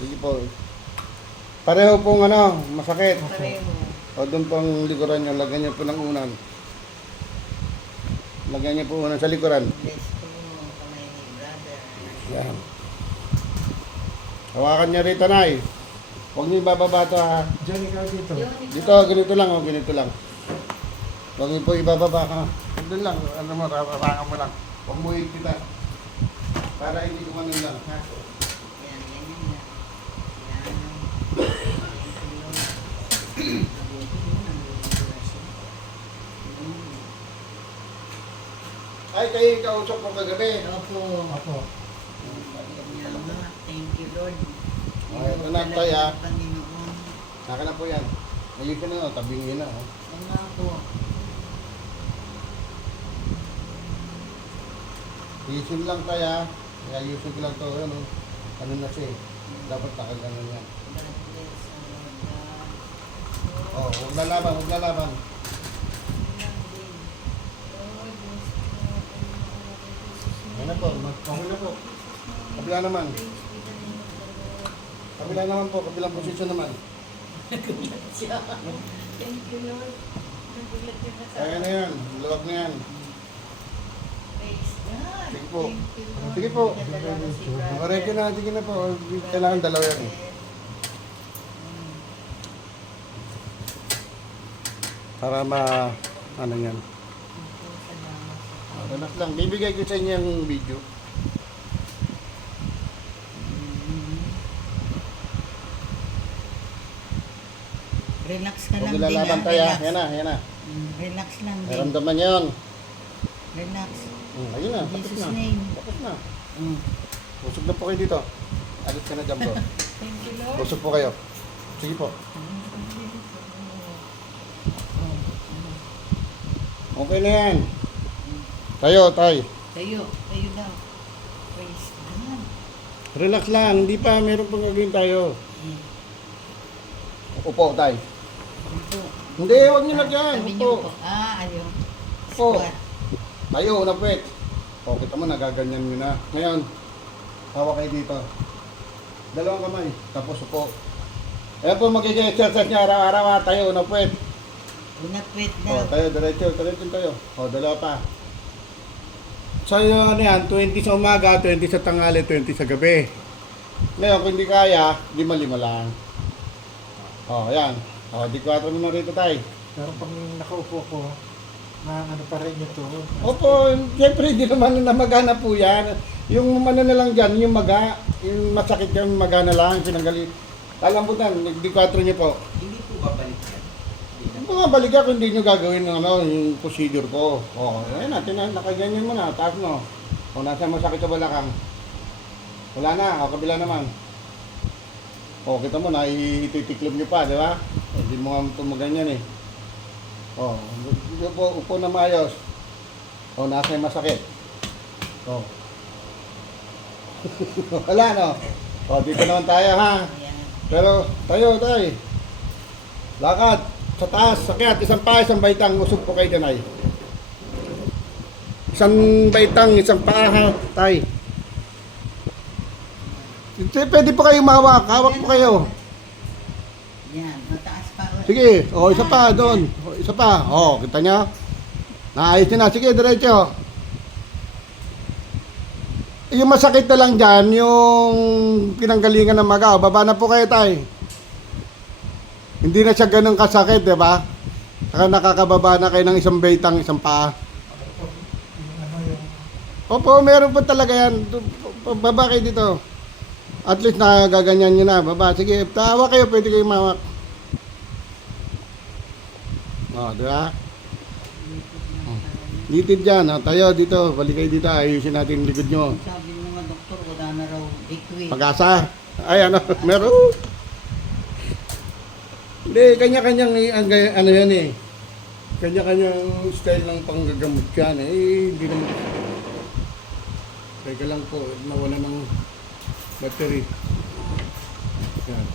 Sige po. Pareho pong ano, masakit. Pareho. O doon pong likuran nyo, lagyan nyo po ng unan. Lagyan nyo po unan sa likuran. Bless ko kamay ni brother. Yan. Hawakan nyo rito, Nay. Huwag nyo ibababa ito, ha. Diyan ikaw dito. Dito, ganito lang, o, ganito lang. Huwag nyo po ibababa ka. Doon lang, ano mo, rarangan mo lang. Huwag mo ikita. Para hindi kumano lang, ha. Yan, yan, yan. Yan. Mabuti mo, nandito na siya. Ay, kayo kausap mo kagabi. Opo. Opo. Yan nga. Thank you, Lord. Okay, ito na, Tay, ah. Panginoon. Saka na po yan. Ayun ka na, tabingin na, oh. Oo nga po. Isin lang tayo, ha. Kaya ayusin ko lang to, ano. Ano na siya, eh. Dapat nakaganon yan. God bless, Lord God. Oh, huwag lalaban, huwag lalaban. Ayun na po, okay na po. Kabila naman. Kabila naman po, kabilang posisyon naman. Siya. Thank you, Lord. Nagulat yun na sa Kaya na yan, luwag na yan. Praise God. Sige po. Thank you, Lord. Sige po. Nadala ko si brother. Mareky na, sige na po. Kailangan dalawa yan. Para ano yan. Relax lang, bibigay ko sa inyo yung video. Relax ka lang Huwag din. ilalaban ah. tayo, Relax. yan na, yan na. Relax lang din. Naramdaman yun. Relax. Ayun na, In tapos Jesus' na. name. Tapos na. Mm. Busog na po kayo dito. Alis ka na dyan, bro. Thank you, Lord. Busog po kayo. Sige po. Okay na yan. Tayo, tay. Tayo. Tayo daw. Praise God. Relax lang, hindi pa, meron pang gagawin tayo. Mm. Upo, tay. Ito. Hindi, huwag niyo lagyan. Sabi niyo Upo. po. Ayaw. Upo. Squat. Tayo, napwet. O, kita mo, nagaganyan nyo na. Ngayon, hawak kayo dito. Dalawang kamay, tapos upo. Ayan po, magiging exercise niya araw-araw, ha. Tayo, napwet. Unapwet O, daw. tayo, diretso tayo. O, dalawa pa. So, yung ano yan, 20 sa umaga, 20 sa tanghali, 20 sa gabi. Ngayon, kung hindi kaya, 5-5 lang. O, ayan. O, di 4 naman rito tayo. Pero pag nakaupo ko, na ano pa rin ito. Opo, siyempre hindi naman na magana po yan. Yung ano na lang dyan, yung maga, yung masakit yung maga na lang, pinanggali. Talambutan, di 4 niyo po. Hindi po babalik yan. Mga balik ako, hindi nyo gagawin ng ano, yung procedure ko. O, ayun natin na, nakaganyan mo na, taas mo. O, nasa masakit sa balakang. Wala na, o, kabila naman. O, kita mo na, ititiklop nyo pa, di ba? Hindi mo nga tumaganyan eh. O, upo na maayos. O, nasa yung masakit. O. Wala, no? O, dito naman tayo, ha? Ayan. Pero, tayo. Lakad. Sa taas, sakyat, isang paa, isang baitang, usog po kayo dyan ay. Isang baitang, isang paa, ha, tay. Pwede po kayo mahawak, hawak po kayo. Yan. Mataas pa. Sige, o, isa pa, doon. O, isa pa, o, kita nyo? Naayos nyo na, sige, diretso. Yung masakit na lang dyan, yung pinanggalingan ng maga, baba na po kayo, tay. Hindi na siya ganun kasakit, di ba? Saka nakakababa na kayo ng isang baitang, isang paa. Yung ano yung Opo, meron po talaga yan. Baba kayo dito. At least nagaganyan nyo na. Baba, sige, tawa kayo, pwede kayo mawak. O, di ba? Litid dyan, tayo dito, balik kayo dito, ayusin natin yung likod nyo. Sabi ng mga doktor, wala na raw liquid. Pag-asa. Ay, ano, meron. Hindi, kanya-kanyang, ano yan eh. Kanya-kanyang style ng panggagamot yan eh. Hindi naman. Teka lang po, nawala ng battery. Yan.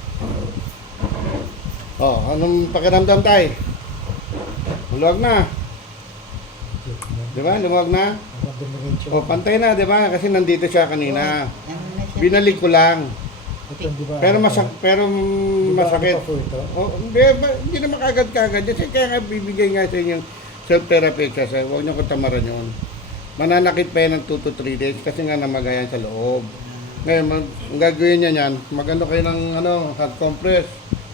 Oh, anong pakiramdam tayo? Luwag na. Di ba? Luwag na. diretso. O, pantay na, di ba? Kasi nandito siya kanina. Ano na siya? Binalik ko lang. Ito, di ba? Pero Di ba masakit. ano pa po ito? Oh, hindi naman kagad-kagad. Kasi kaya nga bibigay nga sa inyo yung self-therapy exercise. Huwag niyo kong tamaran yun. Mananakit pa yan ng 2 to 3 days kasi nga namagayan sa loob. Ngayon, ang gagawin niya yan, magano kayo ng hot compress.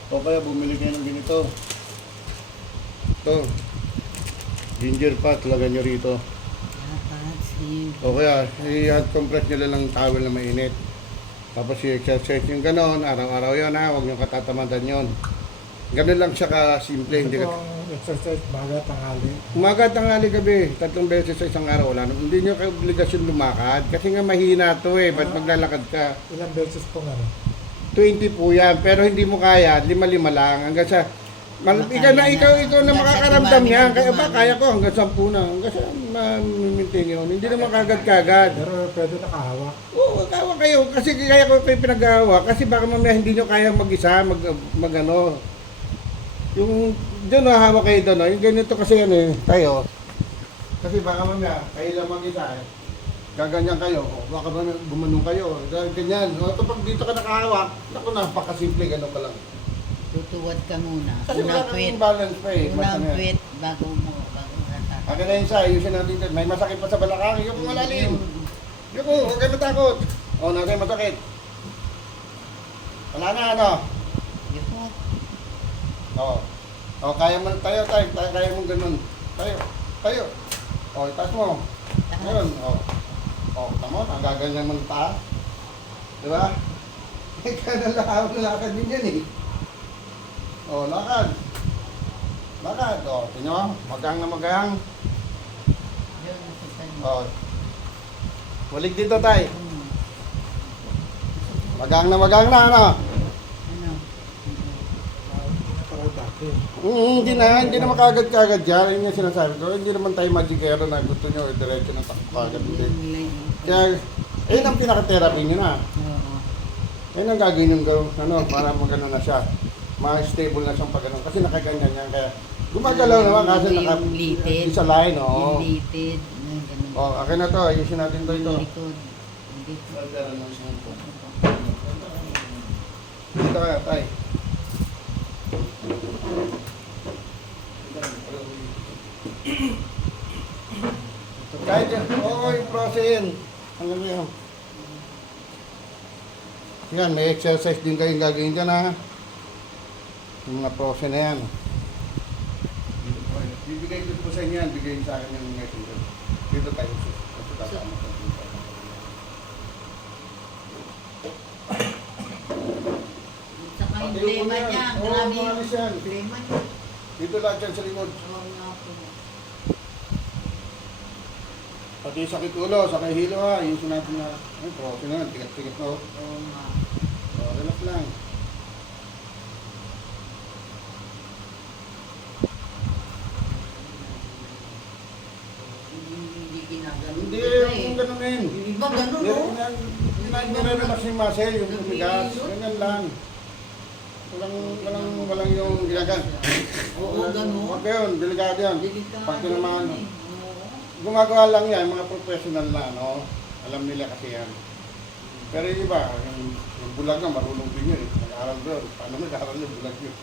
O kaya bumili kayo ng ganito. Ito. Ginger pot, lagyan nyo rito. O kaya, i-hot compress nyo lang ng towel na mainit. Tapos i-exercise yung ganon, araw-araw yun ha, huwag nyo katatamadan yun. Ganun lang siya ka-simple, hindi Ito ka... ang exercise baga tanghali. Umaga, tanghali, gabi, 3 beses sa isang araw, wala. Hindi nyo kayo obligasyon lumakad, kasi nga mahina to eh, ba't maglalakad ka? Ilang beses po nga. 20 po yan, pero hindi mo kaya, 5-5 lang, hanggang sa... ikaw na makakaramdam niyan, kaya ba, kaya ko, hanggang 10 na, hanggang sa ma-maintain yun, hindi naman kagad-kagad. Pero pwede nakahawak. Oo, kawa kayo. Kasi kaya ko kayo pinagawa. Kasi baka mamaya hindi nyo kaya mag-isa, mag-ano. Yung doon hawak kayo doon. Yung ganito kasi yan eh, tayo. Kasi baka mamaya, kayo lang mag-isa eh. Gaganyan kayo. O, baka mamaya gumanong kayo. Ganyan. O, ito pag dito ka nakahawak, naku, napakasimple, gano'n ka lang. Tutuwad ka muna. Kasi wala Unang kang tweet. balance pa eh. Unang Masama. tweet bago mo natatapos. Akin na yun sa, ayusin natin dito. May masakit pa sa balakang. Yung kung malalim. Yung huwag kayo matakot. O, na kayo masakit. Wala na, ano? Yuko. Oo. O, kaya mo, tayo, kaya mo ganun. Tayo. O, itaas mo. Ganun, o. O, tamo, ang gaganyan mo ng taas. Diba? Ikaw na lakad din yan eh. O, lakad. Lakad. O, tingnan mo, magang na magang. Yun, nasisan mo. O, balik dito tayo. Magang na, ano? Ano? Para dati. Hindi na makagad-kagad yan. Yun yung sinasabi ko. Hindi naman tayo magikero na gusto nyo diretso ng takbo kagad. Hindi. Kaya, ayun ang pinaka-therapy nyo na. Oo. Ayun ang gagawin yung para magano na siya. Ma-stable na siyang pagano. Kasi nakaganyan yan. Kaya gumagalaw naman kasi Litid. isa line. Oo. Yung litid. Yung ganun. O, akin na to. Ayusin natin to ito. Yung likod. Yung likod. Dito kaya, tay. Kahit yan, oo, yung protein. Hanggang mo yan. Yan, may exercise din kayong gagawin dyan ha. Yung mga protein na yan. Bibigay ko po sa inyo yan, bigay sa akin yung messenger. Dito tayo. Kasi tatama ko dito. Saka yung problema niya. Oo, Grabe yung maalis yan. problema niya. Dito lahat yan sa likod. Oo nga po. Pati yung sakit ulo, sakay hilo ha. Yung sinabi na, ay, protein na, tigat-tigat na. Oo nga. Relax lang. Hindi ginagano. Hindi, Iba yung ganun na yun. Yung iba ganun, Hindi, no? nire-relax yung muscle, yung tumigas. Ganyan lang. Walang yung ginagan. Oo, ganun. Huwag yun, delikado yan. Delikado Pag tinamaan, yun eh. Oo. gumagawa lang yan, mga professional na, no? Alam nila kasi yan. Pero yung iba, yung bulag nga, marunong din yun. Nag-aaral doon. Paano nag-aaral yung bulag yun?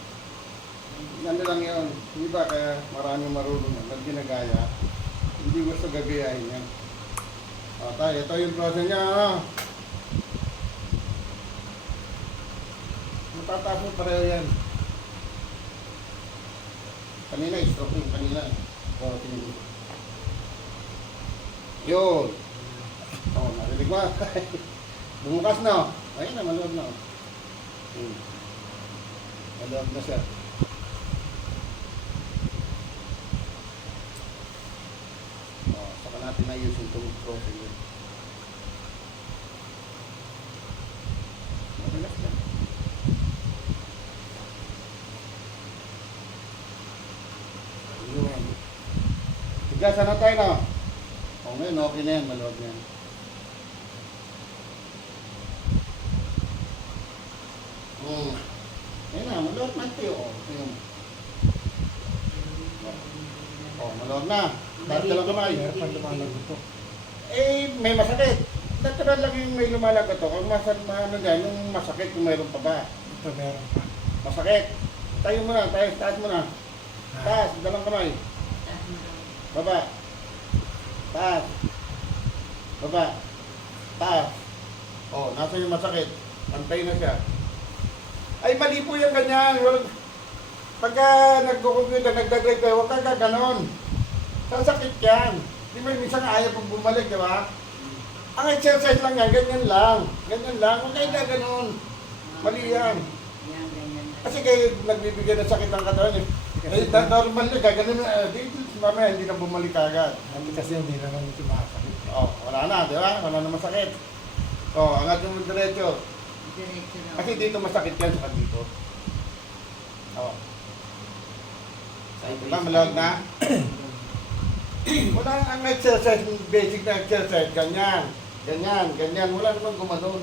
Ano lang yun. Yung iba, kaya maraming marunong yan. Pag ginagaya, hindi gusto gagayahin yan. O, tayo, ito yung process niya, ano? Matataas mo pareho yan. Kanina, stroke yung kanina. O, tingin mo. Yun. O, narinig mo. Bumukas na. Ayun na, maluwag na. Maluwag na siya. Saka natin ayusin itong process yun. Relax lang. Ayun. Tigasan na tayo na. O ngayon, okay na yan. Maluwag na yan. Ayun na, maluwag na tayo. Ayun. Maluwag na. Dahil ka lang kamay. Meron pa lumalag ito. Eh, may masakit. natural lang yung may lumalagot to. Kung ano dyan, yung masakit kung mayroon pa ba. Ito meron pa. Masakit. Tayo mo na, taas mo na. Taas, dalang kamay. Taas mo daw. Baba. Taas. Baba. Taas. Oh, nasa yung masakit. Pantay na siya. Ay, mali po yung ganyan. Pagka nagko-computer, nagdagrade kayo, huwag ka gaganon. Sasakit yan. Di ba minsan ayaw pag bumalik, di ba? Ang exercise lang yan, ganyan lang. Ganyan lang. Huwag kayo gaganon. Mali yan. Yan, ganyan. Kasi kayo nagbibigay ng sakit ng katawan eh. Eh, normal na, gaganon na. Mamaya, hindi na bumalik agad. Kasi hindi naman ito makasakit. Oh, wala na, di ba? Wala na masakit. Oh, angat yung diretso. Diretso daw. Kasi dito masakit yan sa dito. Oh. Diba, malawag na? Wala ang exercise, basic na exercise, ganyan. Ganyan, ganyan. Wala namang gumanon.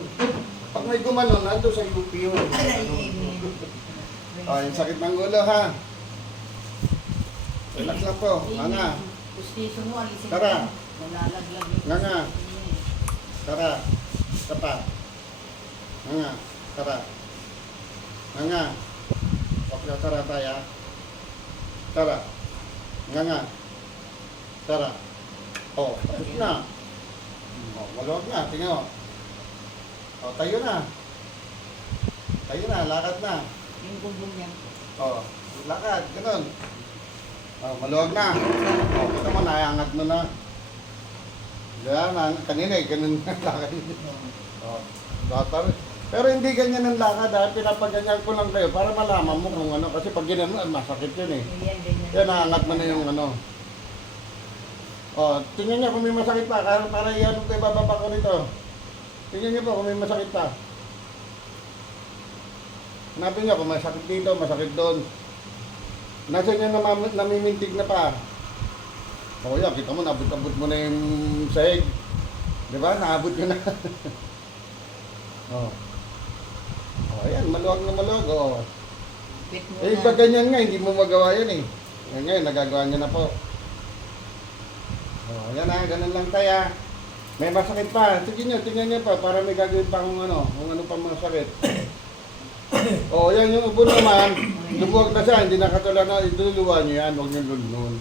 Pag may gumanon, nando sa UP yun. Oh, yung sakit ng ulo ha. Relax lang po. Nga. Pustiso mo, alisin Tara. ka. Nalalaglag yung Nga. pustiso mo eh. Tara. Tapa. Nga. Tara. Nga. Okay, tara tayo. Tara. Nga. Tara. Oh, tapos na. Oh, maluwag na. Tingnan mo. Oh, tayo na. Tayo na. Lakad na. Yung bumbong niya. Oh, lakad. Ganun. Oh, maluwag na. Oh, kita mo, naiangat mo na. Diyan, kanina eh, ganun na lakad. Oh, dapat. Pero hindi ganyan ang lakad dahil pinapaganyan ko lang kayo para malaman mo kung ano. Kasi pag ginanon, masakit yun eh. Yan, ganyan. Yan, naangat mo na yung ano. Oh, tingnan niyo kung may masakit pa. Para iyan ko ibababa ko nito. Tingnan niyo po kung may masakit pa. Hanapin niyo kung may sakit dito, masakit doon. Nasa niya namimintig na pa. O yan, kita mo, nabot-abot mo na yung sahig. Di ba? Naabot ko na. Oh. Oh, ayan, maluwag na maluwag. Oh. Pit mo Eh, na. pag ganyan nga, hindi mo magawa yan eh. Ngayon, nagagawa niya na po. Oh, yan na, ganun lang tayo. May masakit pa. Sige nyo, tingnan nyo pa para may gagawin pa kung ano pa masakit. Oh, yan yung ubo naman. Lumuwag na siya, hindi na katulad na iluluwa nyo yan. Huwag nyo lulun.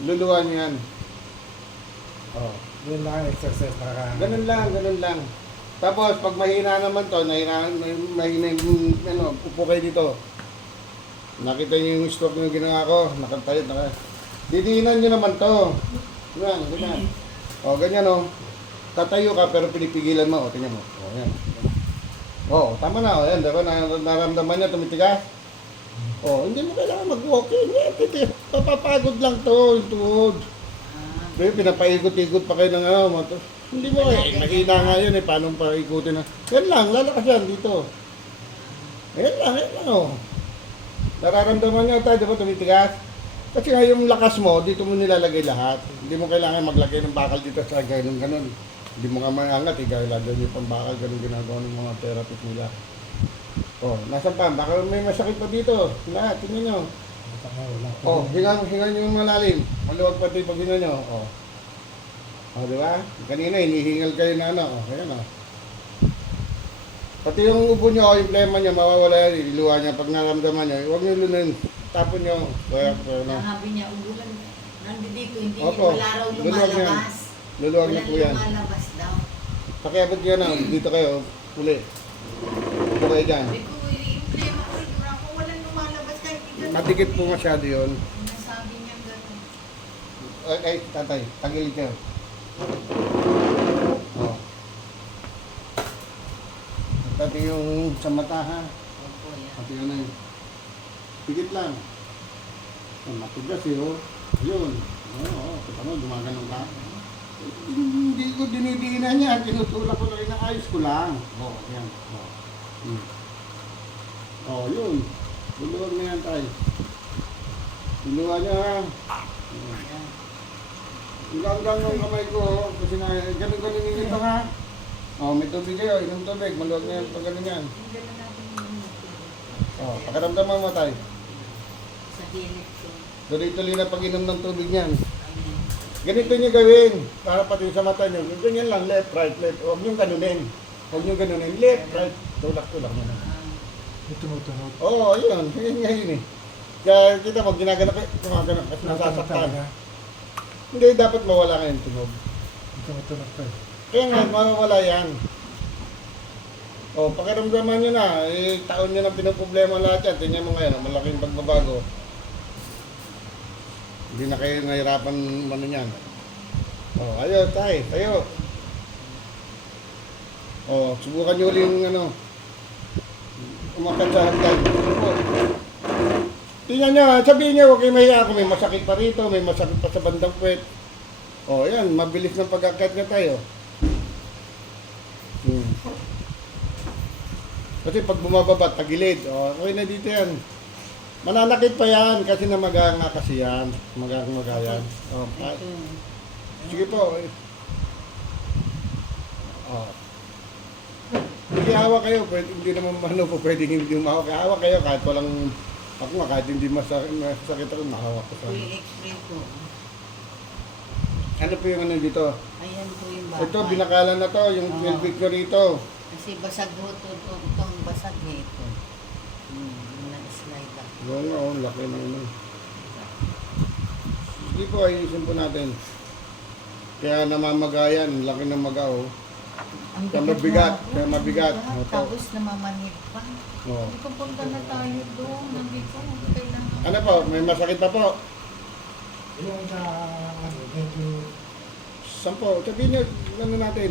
Luluwa nyo yan. Oh, Yun lang ang exercise na ganun lang. Tapos, pag mahina naman to, mahina yung, upo kayo dito. Nakita niyo yung stroke yung ginawa ko, nakatayo, didiinan niyo naman to. Yan, ganyan. O, ganyan o. Tatayo ka pero pinipigilan mo. O, tingnan mo. O, yan. O, tama na. O, yan. Diba, naramdaman niya, tumitigas. O, hindi mo kailangan mag-walking. Papapagod lang to, yung tuhod. Ah, Pero pinapaigot-igot pa kayo ng hindi mo mahina nga yun paano pa ikutin na. Yan lang, lalakas yan dito. Yan lang o. Nararamdaman niya tayo, di ba, tumitigas? Kasi nga yung lakas mo, dito mo nilalagay lahat. Hindi mo kailangan maglagay ng bakal dito sa ganun. Hindi mo nga maangat, ilagay niyo pang bakal, ganun ginagawa ng mga therapist nila. Oh, nasa pa, baka may masakit pa dito. Lahat, tingnan nyo. Oh, hingan nyo yung malalim. Maluwag pati pag hingan nyo. Oh. Oh, di ba? Kanina, hinihingal kayo na ano. Oh, ayan oh. Pati yung ubo nyo, yung plema nyo, mawawala yan. Iluwa niya pag naramdaman nyo. Huwag nyo lunin. Tapon nyo. Kaya, sabi niya, ugulan. Nandito, hindi Opo. wala raw Luluwag yan. lumalabas. Luluwag niyo po yan. lumalabas daw. Pakiabot nyo na. Dito kayo. Uli. Upo kayo dyan. Sabi ko, yung plema ko, ako walang lumalabas kahit ganun. Matikit po masyado yun. Nasabi niya gano'n. Ay, tatay. Tagilid kayo. Oh. Pati yung sa mata ha. Opo, yan. Pati yun na yun. Pigit lang. Oh, matigas eh oh. Yun. Oo, kita mo, gumaganon ka. Hindi ko dinidiinan niya. Tinutulak ko lang, inaayos ko lang. Oh, yan. Oh, oh yun. Luluwag na yan tayo. Luluwag niya ha. Yan. Hanggang ng kamay ko, oh. Kasi na, ganun-ganun yung ito ha. Oh, may tubig kayo, inom tubig. Maluwag na yan pag ganun yan. Yung gano'n natin yung Oh, pakiramdaman mo tayo. sa dialect ko. Tuloy-tuloy na pag-inom ng tubig niyan. Amen. Ganito nyo gawin. Para pati sa mata nyo. Ganyan lang, left, right, left. Huwag nyo ganunin. Huwag nyo ganunin. Left, right. Tulak-tulak nyo. May tumutunog. Oo, yun. Yun nga yun eh. Kaya kita mo, ginaganap kasi nasasaktan. Hindi, dapat mawala nga yung tunog. May tumutunog pa eh. Kaya nga, mawawala yan. O, pakiramdaman nyo na. Eh, taon nyo na pinoproblema lahat yan. Tingnan mo ngayon, malaking pagbabago. Hindi na kayo nahirapan ano yan. O, ayo, tay, tayo. O, subukan nyo ulit yung ano. Umakat sa hagdan. O, tingnan nyo, sabihin nyo, huwag kayo mahiya ako. May masakit pa rito, may masakit pa sa bandang puwet. O, yan, mabilis ng pag-akyat nga tayo. Kasi pag bumababa, tagilid. O, okay na dito yan. Mananakit pa yan kasi namaga nga kasi yan. Maga yan. O, sige po. O. Sige, hawa kayo. Pwede, hindi naman ano po pwedeng hindi umahawak. Hawa kayo kahit walang ako nga, kahit hindi masakit ako, mahawak ko sa I-explain ko. ano po yung ano dito? Ayan po yung bakal. Ito, binakalan na to, yung Oo. pelvic ko rito. Kasi basag ho itong basag eh. Ito. Na-slide up. Yun, oh, laki na yun. Sige po, ayusin po natin. Kaya namamagayan, laki ng maga, oh. Ang Kaya mabigat, nga po, kaya mabigat. ang Opo. Tapos namamanhid pa. Oh. Pupunta na tayo doon. Nandito. Kailangan. Ano po, may masakit pa po? Yung sa medyo Saan po? Sabihin nyo, ano natin?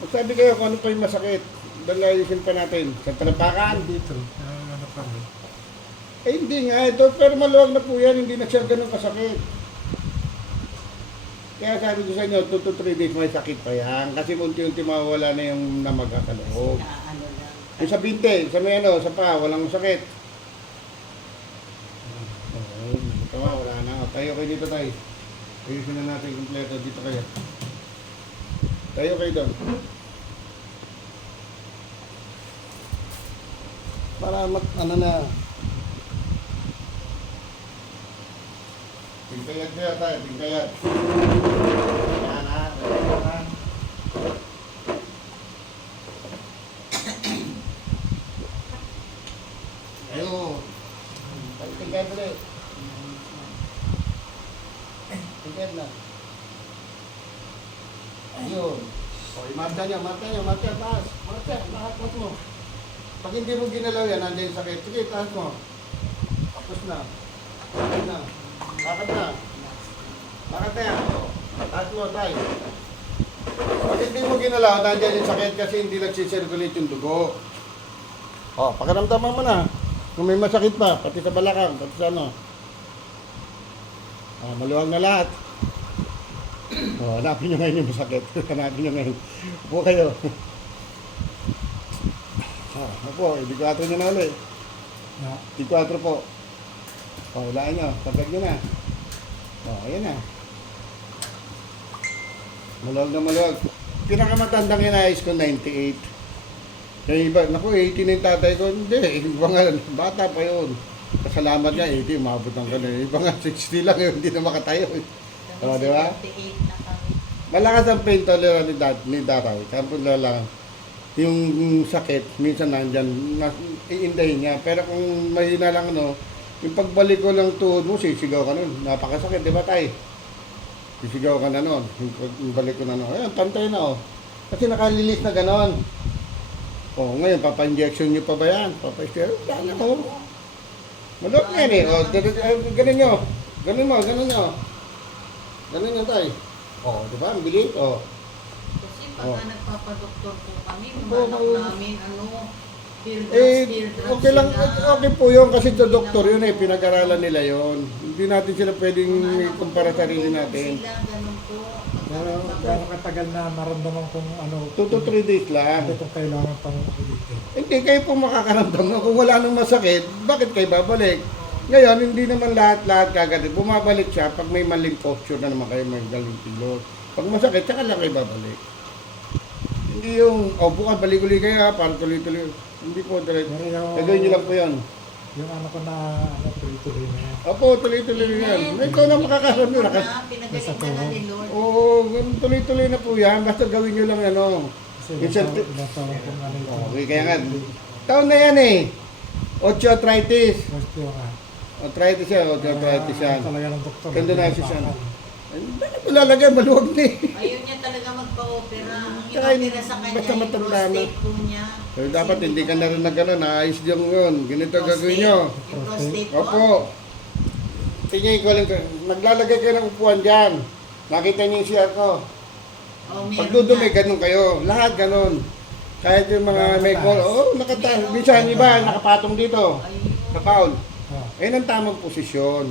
Magsabi kayo kung ano pa yung masakit. Dahil ayusin pa natin. Sa talampakan? dito, ano pa rin. Eh hindi nga, ito, pero maluwag na po yan, hindi na siya ganun kasakit. Kaya sabi ko sa inyo, 2 to 3 days may sakit pa yan. Kasi unti-unti mawawala na yung namaga sa loob. Ano lang. Yung sa binte, sa may ano, sa pa, walang sakit. Oh, ito nga, wala na. Tayo kayo dito tayo. Ayusin na natin kompleto. Dito kayo. Tayo kayo doon. Para ano na. Tingkayat kaya tayo, tingkayat. Yan ha, yan. Ayun. Tingkayat ulit. Tingkayat na. Ayun. O, imarta nyo, taas. Taas mo. Pag hindi mo ginalaw yan, nandiyan yung sakit. Sige, taas mo. Tapos na. Tapos na. Lakad na. Lakad na yan. O, taas mo, tayo. Pag hindi mo ginalaw, nandiyan yung sakit kasi hindi nagsisirculate yung dugo. O, pakiramdaman mo na. Kung may masakit pa, pati sa balakang, pati sa ano. Maluwag na lahat. O, hanapin nyo ngayon yung masakit. Hanapin nyo ngayon. Upo kayo. Opo, di 4 nyo na ulit. Yeah. Di 4 po. O, hilahin nyo. Tagag nyo na. O, ayan na. Maluwag na maluwag. Pinakamatandang inayos ko, 98. Yung iba, naku, 80 na yung tatay ko. Hindi, iba nga, bata pa yun. Pasalamat nga, 80, umabot ng gano'n. Iba nga, 60 lang yun, hindi na makatayo. O, di ba? 78 na kami. Malakas ang pain tolerance ni Daray. Kampun lang. Yung sakit, minsan nandyan, iindahin niya. Pero kung mahina lang, ano, yung pagbalik ko ng tuhod mo, sisigaw ka nun. Napakasakit, di ba tay? Sisigaw ka na nun. Yung balik ko na nun. Ayan, pantay na, oh. Kasi nakalilis na ganon. Oh, ngayon, papa-injection nyo pa ba yan? Papa-injection? Yan ako. Malok na yan eh. O, ganun nyo. Ganun mo, ganun nyo. Ganun nyo tayo. O, di ba? Ang bilis. O. Kasi pag Oh. nagpapadoktor po kami, Oo, kumanak oo. namin, teardrops, Eh, teardrops okay lang. sila. Okay po yun kasi sa doktor yun eh. Pinag-aralan nila yun. Hindi natin sila pwedeng Kumanak kumpara po, sarili tutulog natin. Sila, ganun po. Gano'ng katagal na naramdaman kung ano, 2 to 3 days lang. ano itong kailangan pang ulitin. Hindi kayo po makakaramdam na kung wala nang masakit, bakit kayo babalik? Ngayon, hindi naman lahat kagad. Bumabalik siya pag may maling posture na naman kayo, may galing pilot. Pag masakit, saka lang kayo babalik. Hindi yung, bukas balik-uli kayo ha, para tuloy-tuloy. Hindi po, direct. Pero yung Gagawin nyo lang po yun. Yung ano ko na, ano, tuloy-tuloy na yan. Opo, tuloy-tuloy na yan. May ikaw na makakaroon na. Pinagaling ka na ni Lord. Oo, ganun, tuloy-tuloy na po yan. Basta gawin nyo lang ano. Kasi Minsan- ilang taon kong ano ito. Okay, kaya nga. Taon na yan eh. Osteoarthritis. First year nga. Arthritis yan, osteoarthritis yan. Talaga ng doktor. Tendonitis yan. Bakit mo lalagay? Maluwag na eh. Ayaw niya talaga magpa-opera. Ang Tsaka, inopera sa kanya, basta yung matanda na. prostate po niya. Pero dapat hindi ka na rin na gano'n. Naayos yung yun. Ganito gagawin nyo. Yung prostate po. Opo. Tingnan ko lang. Naglalagay kayo ng upuan dyan. Nakita niyo yung CR ko. Oh, meron Pag dudumi, na. ganun kayo. Lahat ganun. Kahit yung mga may call. Oh, Meron. Minsan iba, nakapatong dito. Ayun. Sa foul. Ah, Ayun ang tamang posisyon.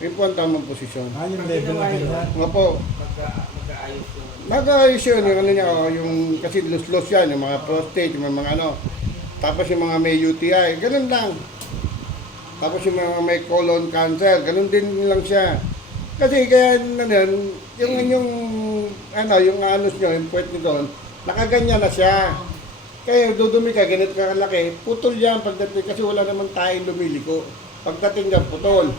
Yun po ang tamang posisyon. yung level na ganyan. Opo. Mag-aayos yun. Nag-ayos yun, yung ano niya, oh, yung, kasi lus-lus yan, yung mga prostate, yung mga ano. Tapos yung mga may UTI, ganun lang. Tapos yung mga may colon cancer, ganun din lang siya. Kasi kaya ano yun, yung anus nyo, yung puwet nyo doon, nakaganyan na siya. Kaya dudumi ka, ganito ka kalaki, putol yan pagdating, kasi wala naman tayong lumiliko. Pagdating dyan, putol.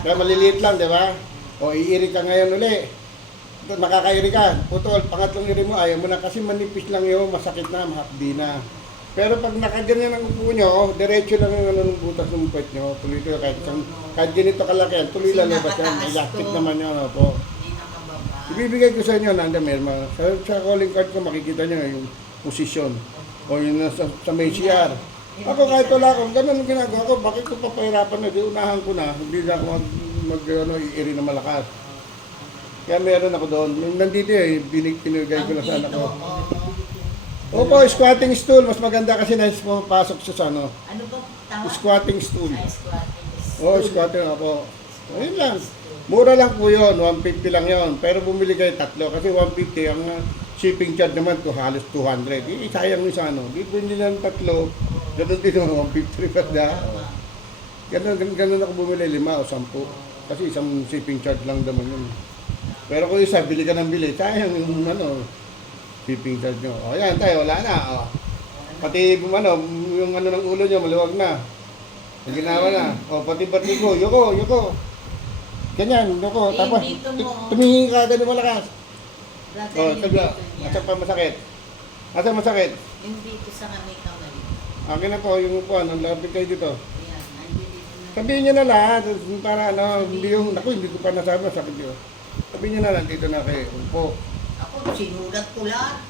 Kaya maliliit lang, di ba? O, iiri ka ngayon uli. Makakairi ka, putol, pangatlong iri mo, ayaw mo na kasi manipis lang yun, masakit na, mahapdi na. Pero pag nakaganyan ang upo nyo, diretso lang yung ano ng butas ng puwet nyo, tuloy-tuloy, kahit ganito kalaki yan, tuloy lang labas yan, elastic naman yun, po. Hindi nakababa. Ibibigay ko sa inyo, nanda Merma, sa calling card ko makikita nyo yung posisyon, o yung sa may CR. Ako kahit wala akong ganun ang ginagawa ko, bakit ko papahirapan na, di unahan ko na, hindi na ako iiri na malakas. Kaya meron ako doon. Yung nandito eh, pinigay ko na sa anak ko. Opo, squatting stool. Mas maganda kasi na pumapasok siya sa ano. Ano ba tawag? Squatting stool. Ay, squatting. Oo, squatting ako. Ayun lang. Mura lang po yun. 150 lang yun. Pero bumili kayo tatlo. Kasi 150 ang shipping charge naman to halos 200. Sayang yung sa ano. Bibili lang tatlo. Ganun din yung 150 pa na. Ganun ako bumili 5 o 10. Kasi isang shipping charge lang naman yun. Pero kung isa, bili ka ng bili, sayang yung ano, shipping charge nyo. O yan tayo, wala na. O. Pati yung ano ng ulo nyo, maluwag na. Yung ginawa na. O pati bati ko, yuko. Ganyan, yuko. Eh, Tapos dito mo. tumingin ka ganun malakas. Brother, O, yung tabla. dito niya. Asan pa masakit? Asan masakit? Yung dito sa kamay kamay. Akin na po, yung upuan, ang lapit kayo dito. Ayan, nandiyo dito na. Sabihin nyo na lahat, para ano, hindi ko pa nasabi, masakit yun. Sabihin nyo na lang, dito na kayo. Upo. Ako, sinulat ko lahat.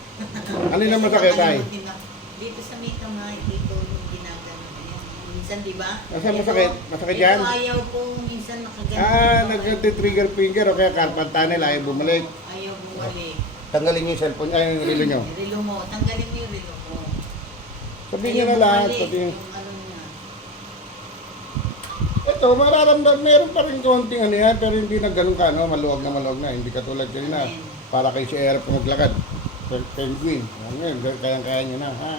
Ano yung masakit, Tay? Dito sa may kamay, dito yung ginagano. Ayan. Minsan, di ba? Nasaan Ito, masakit? Masakit yan? Ito ayaw po, minsan nakaganyan. Nag-trigger finger o kaya carpal tunnel, ayaw bumalik. Ayaw bumalik. Tanggalin niyo yung cellphone, ay yung relo nyo. Yung relo mo, tanggalin mo yung relo mo. Sabihin nyo Ayaw na lahat. bumalik Sabihin. yung ano niya. Ito, mararamdaman, meron pa rin konting ano yan, pero hindi na ganun ka, no? Maluwag na. Hindi katulad kanina. Para kayo si Eric maglakad. Penguin. Ngayon, kayang-kaya nyo na, ha?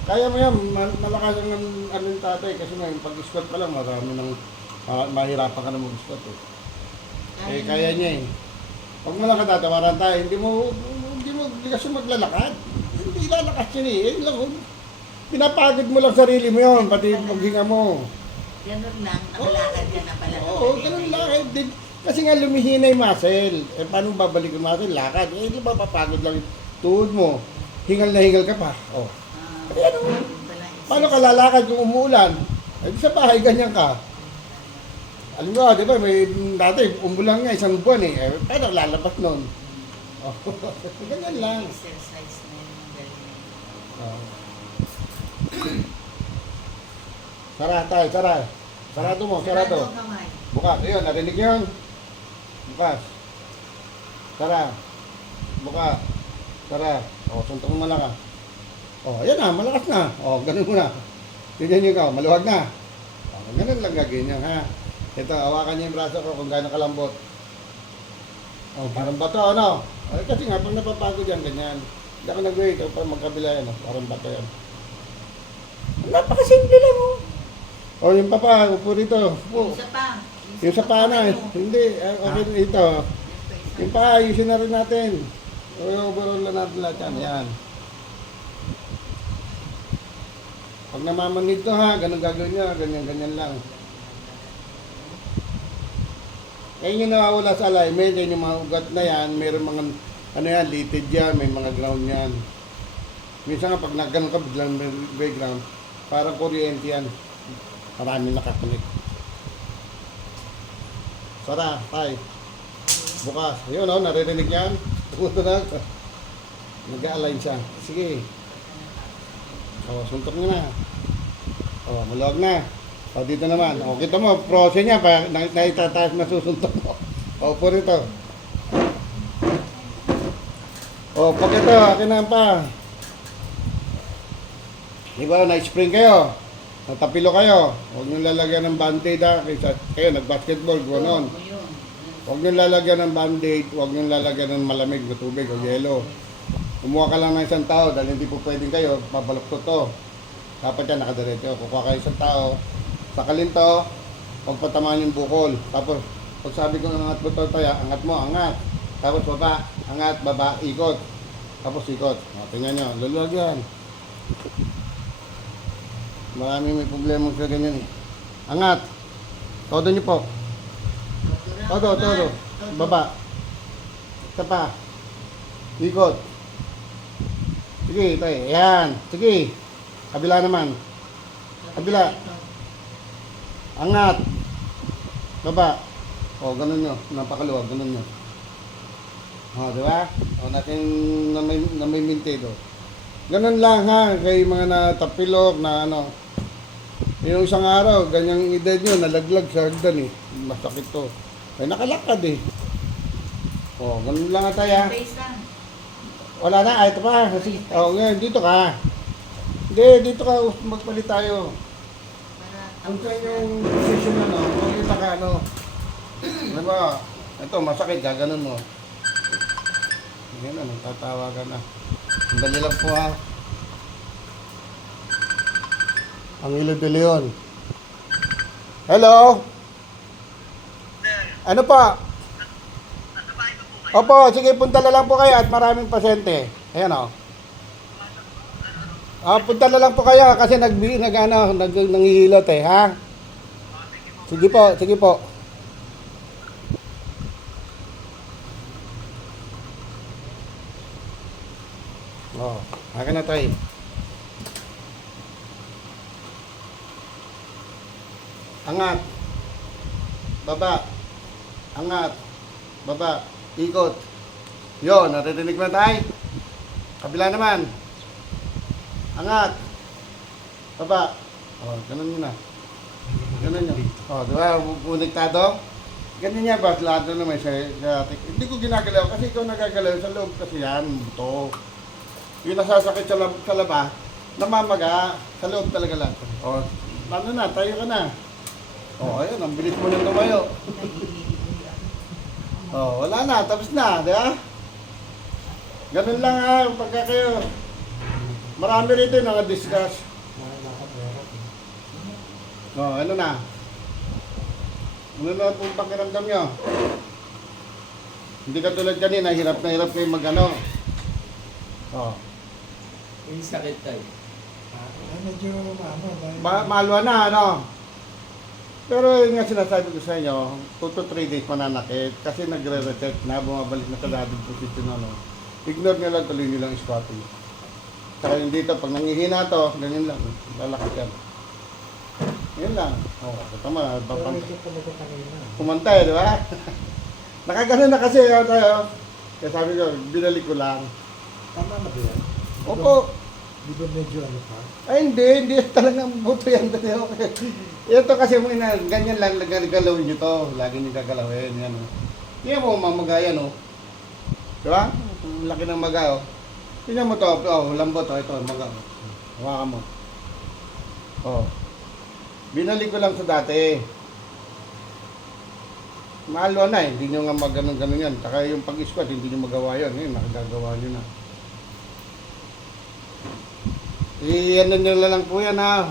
Kaya mo yan, malakas ang ano yung tatay, kasi ngayon, pag-squat pa lang, marami nang mahirapan ka na mag-squat, eh. Eh, kaya niya, eh. Pag mo lang katatawaran tayo, hindi kasi maglalakad. Hindi lalakas yun, eh. Yun lang, pinapagod mo lang sarili mo yun, pati paghinga mo. Ganun lang, nakalakad ka na pala. Oo, ganun lang. Kasi nga lumihina yung muscle. Eh, paano babalik yung muscle? Lakad. Eh, di ba papagod lang yung tuhod mo? Hingal na hingal ka pa. Oh. Eh, ano? Paano ka lalakad kung umuulan? Eh, di sa bahay, ganyan ka. Alam mo, di ba, may dati, umulan nga isang buwan eh. Eh, paano lalabas nun? Oh. Ganyan lang. Exercise na yun, ang galing. Oh. Sara tayo, sara. Sarado mo, sarado. Sarado kamay. Bukas, ayun, narinig yun. Bukas. Sara. Bukas. Sara. O, suntok mo malakas. O, ayan na, malakas na. O, ganun mo na. Tignan nyo ka, maluwag na. O, ganun lang gagawin nyo, ha. Ito, hawakan niyo yung braso ko kung gaano kalambot. O, parang bato, ano? O, kasi nga, pag napapagod yan, ganyan. Hindi ako nag-wait, o, parang magkabila yan, o, parang bato yan. Napakasimple lang, o. O, yung papa, upo dito. Upo. Yung isa pa. Yung sa paa na, hindi. Okay, ito. Yung paa, ayusin na rin natin. O, overall na natin lahat yan. Yan. Pag namamanid to ha, ganun gagawin nyo, ganyan lang. Ayun yung nawawala sa alignment, yun yung mga ugat na yan, mayroon mga, ano yan, litid yan, may mga ground yan. Minsan nga pag nagganon ka, biglang may ground, parang kuryente yan. Marami nakakunik. Sara, tay. Bukas. Ayun o, naririnig yan. Puto na. Nag-a-align siya. Sige. O, suntok nyo na. O, maluwag na. O, dito naman. O, kita mo, prose niya pa. Naitataas na susuntok mo. O, po rito. O, pag ito, akin na pa. Diba, na-spring kayo. Natapilo kayo. Huwag nyo lalagyan ng band-aid ha. Kaysa kayo, nag-basketball, gano'n. Huwag nyo lalagyan ng band-aid. Huwag nyo lalagyan ng malamig na tubig o yelo. Kumuha ka lang ng isang tao dahil hindi po pwedeng kayo, pabalok to. Dapat yan nakadiretso. Kukuha kayo isang tao, sakalin to, pagpatamaan yung bukol. Tapos, pag sabi ko angat mo to, taya, angat mo, angat. Tapos baba, angat, baba, ikot. Tapos ikot. O, tingnan nyo, luluwag yan. Marami may problema sa ganyan eh. Angat. Todo nyo po. Todo. Baba. Isa pa. Ikot. Sige, tayo. Ayan. Sige. Kabila naman. Kabila. Angat. Baba. O, ganun nyo. Napakaluwag. Ganun nyo. O, di ba? O, natin na may mintido. Ganun lang ha. Kay mga natapilok na ano. Yung isang araw, ganyang edad nyo, nalaglag sa hagdan eh. Masakit to. Ay, nakalakad eh. O, ganun lang tayo ha. Wala na, ito pa. Kasi, ngayon, dito ka. Hindi, dito ka, magpalit tayo. Kung saan yung position na, no? Kung yung naka, ano. Ano ba? Ito, masakit, gaganon mo. Yan na, nagtatawagan na. Dali lang po ha. Ang Ilo de Leon. Hello? Ano pa? Opo, sige, punta na lang po kayo at maraming pasyente. Ayan o. Punta na lang po kayo kasi nanghihilot eh, ha? Sige po, sige po. Oh, akin na tayo. Angat. Baba. Angat. Baba. Ikot. Yon, naririnig mo na tayo? Kabila naman. Angat. Baba. O, ganun yun na. Ganun yun. O, di ba? Konektado? Ganyan niya ba? Lahat na naman sa hindi ko ginagalaw kasi ikaw nagagalaw sa loob kasi yan. Buto. Yung nasasakit sa laba, namamaga. Sa loob talaga lang. O, ano na? Tayo ka na. Oh, ayun, ang bilis mo nang tumayo. Oh, wala na, tapos na, di ba? Ganun lang ha, pagka kayo. Marami rito yung naka-discuss. Oh, ano na? Ano na pong pakiramdam nyo? Hindi ka tulad kanina, hirap na hirap kayo mag-ano. Oh. Yung sakit tayo. Medyo dahil Malwa na, ano? Pero yung nga sinasabi ko sa inyo, 2 to 3 days mananakit kasi nagre-reset na, bumabalik na sa dating position ano. Ignore nyo lang, tuloy nyo lang squatting. Saka yung dito, pag nangihina to, ganyan lang, lalakad yan. Yan lang. Tama, pero ito talaga kanina. kumanta di ba? Nakaganon na kasi tayo. Kaya sabi ko, binalik ko lang. Tama na ba yan? Opo. Di ba medyo ano pa? Ay, hindi talagang buto yan. Okay. Ito kasi mo ganyan lang, galawin nyo to. Lagi nyo gagalawin. Yan, oh. Yan mo, mamagayan, oh. Diba? Laki ng maga, oh. Tingnan mo to, oh, lambot, oh. Ito, maga, oh. Hawakan mo. Oh. Binalik ko lang sa dati. Mahalo na, eh. Hindi nyo nga mag-ganon yan. Saka yung pag-squat, hindi nyo magawa yun. Ngayon, nakagagawa nyo na. Ano nyo lang po yan, ha.